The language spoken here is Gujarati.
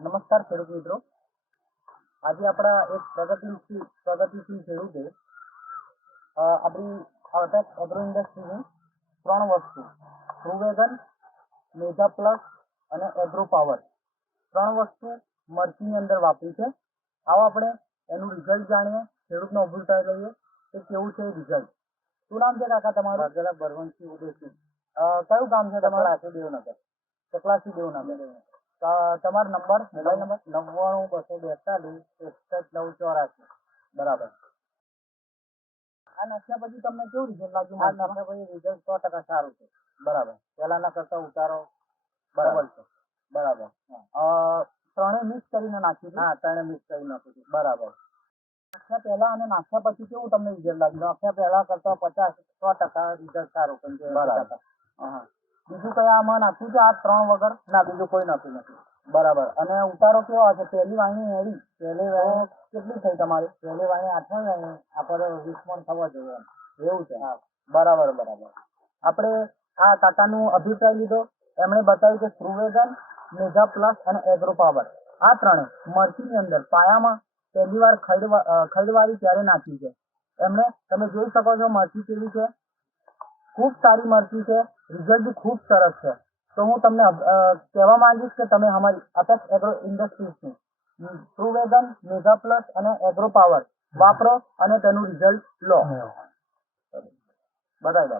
નમસ્કાર ખેડૂત મિત્રો, આજે આપણા એક પ્રગતિશીલ ખેડૂતે આપણી અટેક એગ્રો ઇન્ડસ્ટ્રીની 3 વસ્તુ ટ્રુવેગન, મેગા પ્લસ અને એગ્રો પાવર 3 વસ્તુ મરચીની અંદર વાપરી છે. આવો આપણે એનું રિઝલ્ટ જાણીએ, ખેડૂતનો અભિપ્રાય લઈએ કે કેવું છે રિઝલ્ટ. શું નામ છે કાકા તમારું? રાજલા બળવંતસિંહ ઉદયસિંહ. કયું ગામ છે તમારું? દેવનગર. ચકલાસી દેવનગર. તમારો નંબર, મોબાઈલ નંબર? 99-242-61-984. બરાબર. આ નાખ્યા પછી તમને કેવું રિઝલ્ટ લાગ્યું? આ નાખ્યા પછી રિઝલ્ટ 100% સારું છે. બરાબર. પહેલાના કરતા ઉતારો બરાબર છે. બરાબર. ત્રણે મિક્સ કરીને નાખ્યું? હા, ત્રણે મિક્સ કરીને નાખ્યું. બરાબર. નાખ્યા પહેલા અને નાખ્યા પછી કેવું તમને રિઝલ્ટ લાગ્યું? નાખ્યા પહેલા કરતા 100% રિઝલ્ટ સારું. બરાબર. હા. બીજું કયા આમાં નાખ્યું છે? આ 3 વગર? ના, બીજું કોઈ નાખ્યું નથી. બરાબર. અને ઉતારો કેવો હશે? પહેલી વાણી એડી? પહેલી વાણી કેટલી થઈ તમારી? પહેલી વાણી 8 વાણી, આપણે 20 મણ થવા જોઈએ. એવું છે? હા. બરાબર. આપણે આ કાકાનું અભિપ્રાય લીધો. એમણે બતાવ્યું કે ટ્રુવેગન, મેગા પ્લસ અને એગ્રો પાવર આ ત્રણે મરચીની અંદર પાયામાં પહેલી વાર ખડવાળી ત્યારે નાખી છે એમણે. તમે જોઈ શકો છો મરચી કેવી છે. ખૂબ સારી મરચી છે. રિઝલ્ટ બી ખૂબ સરસ છે. તો હું તમને કહેવા માંગીશ કે તમે અમારી અટેક એગ્રો ઇન્ડસ્ટ્રીઝની ટ્રુવેગન, મેગા પ્લસ અને એગ્રો પાવર વાપરો અને તેનું રિઝલ્ટ લો. બતાવી દો.